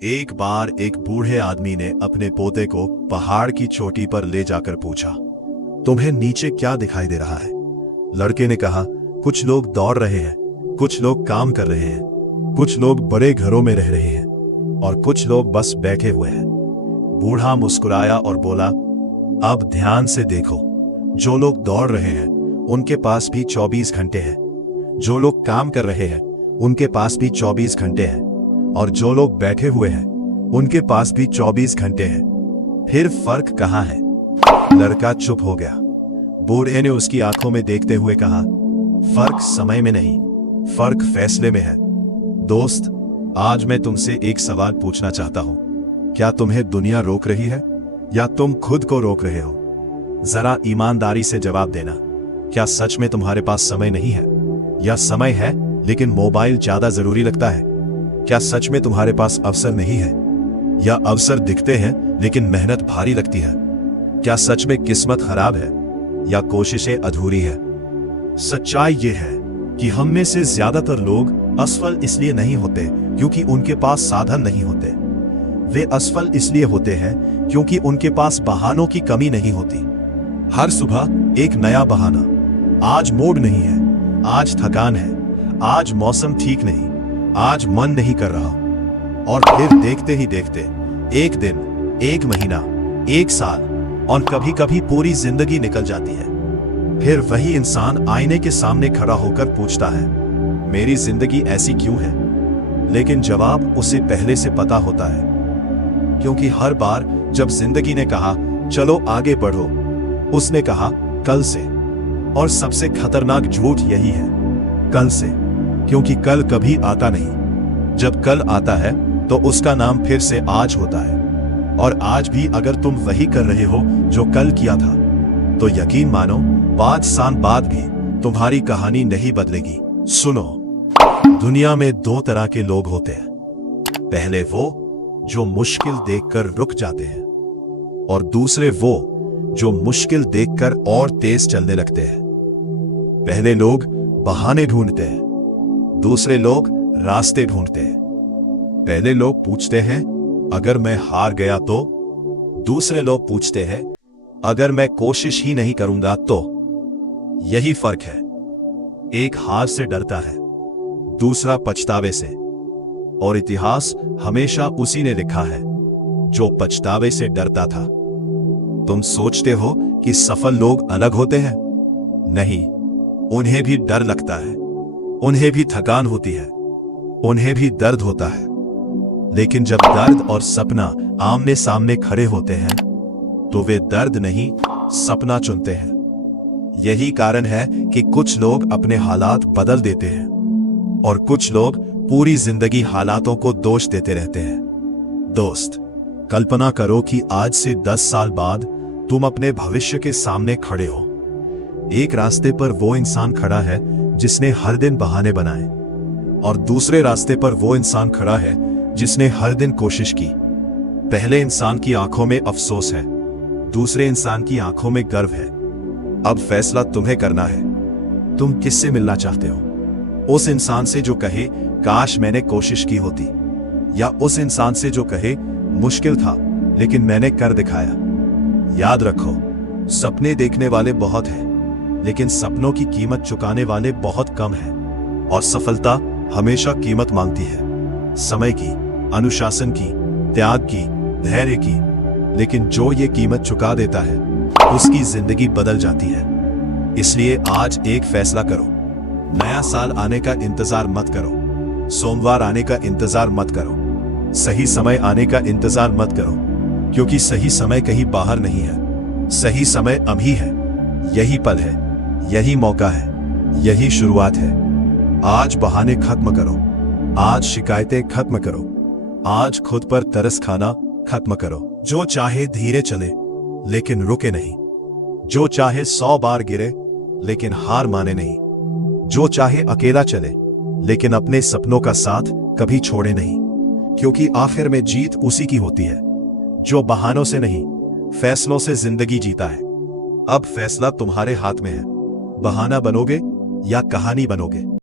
एक बार एक बूढ़े आदमी ने अपने पोते को पहाड़ की चोटी पर ले जाकर पूछा, तुम्हें नीचे क्या दिखाई दे रहा है? लड़के ने कहा, कुछ लोग दौड़ रहे हैं, कुछ लोग काम कर रहे हैं, कुछ लोग बड़े घरों में रह रहे हैं और कुछ लोग बस बैठे हुए हैं। बूढ़ा मुस्कुराया और बोला, अब ध्यान से देखो, जो लोग दौड़ रहे हैं उनके पास भी 24 घंटे हैं, जो लोग काम कर रहे हैं उनके पास भी 24 घंटे हैं और जो लोग बैठे हुए हैं उनके पास भी 24 घंटे हैं। फिर फर्क कहाँ है? लड़का चुप हो गया। बूढ़े ने उसकी आंखों में देखते हुए कहा, फर्क समय में नहीं, फर्क फैसले में है। दोस्त, आज मैं तुमसे एक सवाल पूछना चाहता हूं। क्या तुम्हें दुनिया रोक रही है या तुम खुद को रोक रहे हो? जरा ईमानदारी से जवाब देना। क्या सच में तुम्हारे पास समय नहीं है या समय है लेकिन मोबाइल ज्यादा जरूरी लगता है? क्या सच में तुम्हारे पास अवसर नहीं है या अवसर दिखते हैं लेकिन मेहनत भारी लगती है? क्या सच में किस्मत खराब है या कोशिशें अधूरी है? सच्चाई ये है कि हम में से ज्यादातर लोग असफल इसलिए नहीं होते क्योंकि उनके पास साधन नहीं होते। वे असफल इसलिए होते हैं क्योंकि उनके पास बहानों की कमी नहीं होती। हर सुबह एक नया बहाना, आज मूड नहीं है, आज थकान है, आज मौसम ठीक नहीं, आज मन नहीं कर रहा। और फिर देखते ही देखते एक दिन, एक महीना, एक साल और कभी कभी पूरी जिंदगी निकल जाती है। फिर वही इंसान आईने के सामने खड़ा होकर पूछता है, मेरी जिंदगी ऐसी क्यों है? लेकिन जवाब उसे पहले से पता होता है, क्योंकि हर बार जब जिंदगी ने कहा चलो आगे बढ़ो, उसने कहा कल से। और सबसे खतरनाक झूठ यही है, कल से, क्योंकि कल कभी आता नहीं। जब कल आता है तो उसका नाम फिर से आज होता है। और आज भी अगर तुम वही कर रहे हो जो कल किया था, तो यकीन मानो 5 साल बाद भी तुम्हारी कहानी नहीं बदलेगी। सुनो, दुनिया में 2 तरह के लोग होते हैं। पहले वो जो मुश्किल देखकर रुक जाते हैं और दूसरे वो जो मुश्किल देखकर और तेज चलने लगते हैं। पहले लोग बहाने ढूंढते हैं, दूसरे लोग रास्ते ढूंढते हैं। पहले लोग पूछते हैं अगर मैं हार गया तो, दूसरे लोग पूछते हैं अगर मैं कोशिश ही नहीं करूंगा तो। यही फर्क है, एक हार से डरता है, दूसरा पछतावे से। और इतिहास हमेशा उसी ने लिखा है जो पछतावे से डरता था। तुम सोचते हो कि सफल लोग अलग होते हैं? नहीं, उन्हें भी डर लगता है, उन्हें भी थकान होती है, उन्हें भी दर्द होता है। लेकिन जब दर्द और सपना आमने सामने खड़े होते हैं तो वे दर्द नहीं, सपना चुनते हैं। यही कारण है कि कुछ लोग अपने हालात बदल देते हैं और कुछ लोग पूरी जिंदगी हालातों को दोष देते रहते हैं। दोस्त, कल्पना करो कि आज से 10 साल बाद तुम अपने भविष्य के सामने खड़े हो। एक रास्ते पर वो इंसान खड़ा है जिसने हर दिन बहाने बनाए और दूसरे रास्ते पर वो इंसान खड़ा है जिसने हर दिन कोशिश की। पहले इंसान की आंखों में अफसोस है, दूसरे इंसान की आंखों में गर्व है। अब फैसला तुम्हें करना है, तुम किससे मिलना चाहते हो? उस इंसान से जो कहे काश मैंने कोशिश की होती, या उस इंसान से जो कहे मुश्किल था लेकिन मैंने कर दिखाया। याद रखो, सपने देखने वाले बहुत हैं लेकिन सपनों की कीमत चुकाने वाले बहुत कम हैं। और सफलता हमेशा कीमत मांगती है, समय की, अनुशासन की, त्याग की, धैर्य की। लेकिन जो ये कीमत चुका देता है उसकी जिंदगी बदल जाती है। इसलिए आज एक फैसला करो, नया साल आने का इंतजार मत करो, सोमवार आने का इंतजार मत करो, सही समय आने का इंतजार मत करो, क्योंकि सही समय कहीं बाहर नहीं है, सही समय अभी है। यही पल है, यही मौका है, यही शुरुआत है। आज बहाने खत्म करो, आज शिकायतें खत्म करो, आज खुद पर तरस खाना खत्म करो। जो चाहे धीरे चले लेकिन रुके नहीं, जो चाहे 100 बार गिरे लेकिन हार माने नहीं, जो चाहे अकेला चले लेकिन अपने सपनों का साथ कभी छोड़े नहीं। क्योंकि आखिर में जीत उसी की होती है जो बहानों से नहीं, फैसलों से जिंदगी जीता है। अब फैसला तुम्हारे हाथ में है, बहाना बनोगे या कहानी बनोगे।